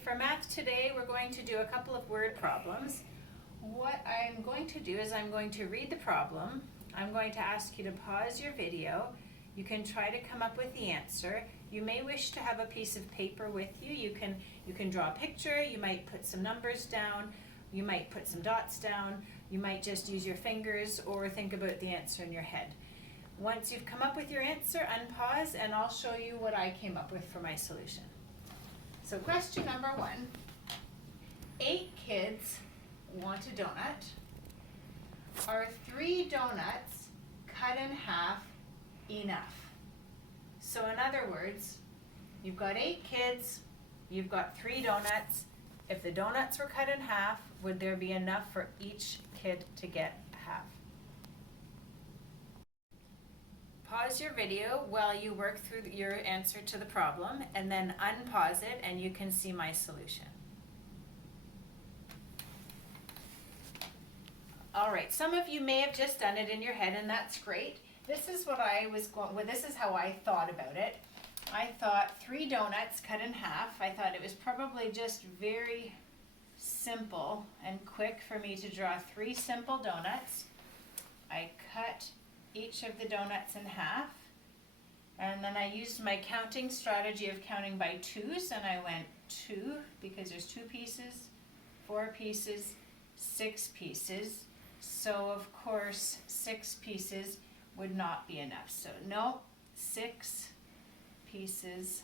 For math today, we're going to do a couple of word problems. What I'm going to do is I'm going to read the problem. I'm going to ask you to pause your video. You can try to come up with the answer. You may wish to have a piece of paper with you. You can draw a picture. You might put some numbers down. You might put some dots down. You might just use your fingers or think about the answer in your head. Once you've come up with your answer, unpause and I'll show you what I came up with for my solution. So question number 1, 8 kids want a donut. Are 3 donuts cut in half enough? So in other words, you've got 8 kids, you've got 3 donuts. If the donuts were cut in half, would there be enough for each kid to get half? Pause your video while you work through your answer to the problem and then unpause it and you can see my solution. Alright, some of you may have just done it in your head and that's great. This is what I was going with. This is how I thought about it. I thought 3 donuts cut in half. I thought it was probably just very simple and quick for me to draw 3 simple donuts. I cut each of the donuts in half, and then I used my counting strategy of counting by 2s, and I went 2 because there's 2 pieces, 4 pieces, 6 pieces. So of course 6 pieces would not be enough. So no, 6 pieces,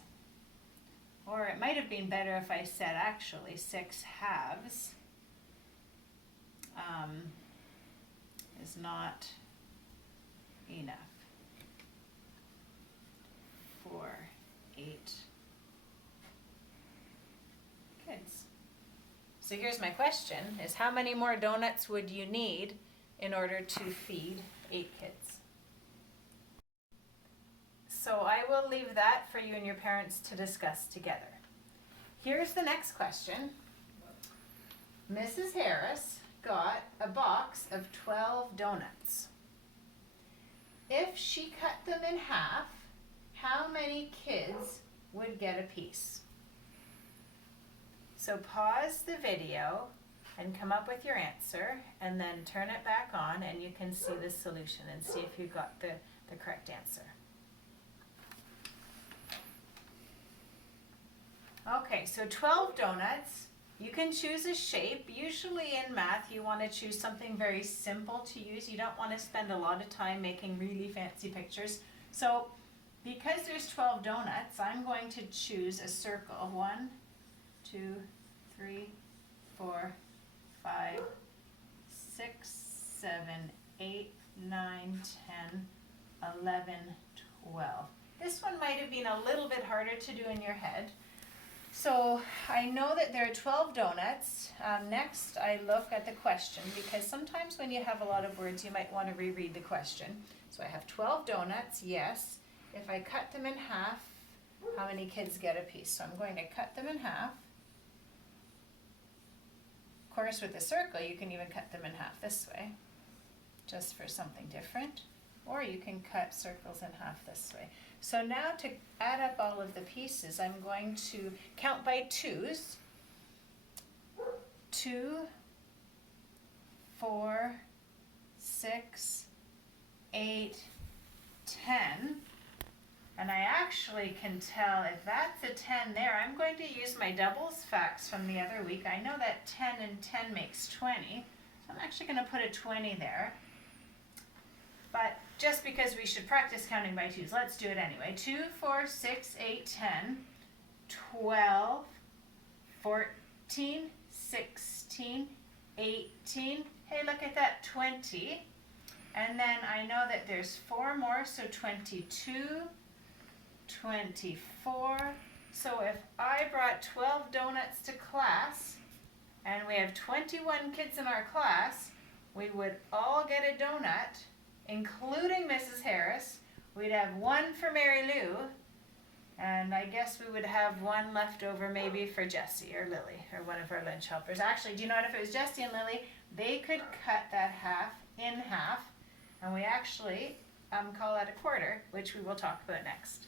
or it might have been better if I said actually 6 halves is not enough for 8 kids. So here's my question, is how many more donuts would you need in order to feed 8 kids? So I will leave that for you and your parents to discuss together. Here's the next question. Mrs. Harris got a box of 12 donuts. If she cut them in half, how many kids would get a piece? So pause the video and come up with your answer and then turn it back on and you can see the solution and see if you got the correct answer. Okay, so 12 donuts. You can choose a shape. Usually in math you want to choose something very simple to use. You don't want to spend a lot of time making really fancy pictures. So because there's 12 donuts, I'm going to choose a circle. 1, 2, 3, 4, 5, 6, 7, 8, 9, 10, 11, 12. This one might have been a little bit harder to do in your head. So I know that there are 12 donuts. Next I look at the question because sometimes when you have a lot of words you might want to reread the question. So I have 12 donuts, yes. If I cut them in half, how many kids get a piece? So I'm going to cut them in half. Of course with the circle you can even cut them in half this way, just for something different. Or you can cut circles in half this way. So now to add up all of the pieces, I'm going to count by 2s. 2, 4, 6, 8, 10. And I actually can tell if that's a 10 there, I'm going to use my doubles facts from the other week. I know that 10 and 10 makes 20. So I'm actually going to put a 20 there. But just because we should practice counting by 2s, let's do it anyway. 2, 4, 6, 8, 10, 12, 14, 16, 18. Hey, look at that, 20. And then I know that there's 4 more, so 22, 24. So if I brought 12 donuts to class, and we have 21 kids in our class, we would all get a donut, including Mrs. Harris. We'd have 1 for Mary Lou, and I guess we would have 1 left over maybe for Jessie or Lily or one of our lunch helpers. Actually, do you know what, if it was Jessie and Lily, they could cut that half in half, and we actually call that a quarter, which we will talk about next.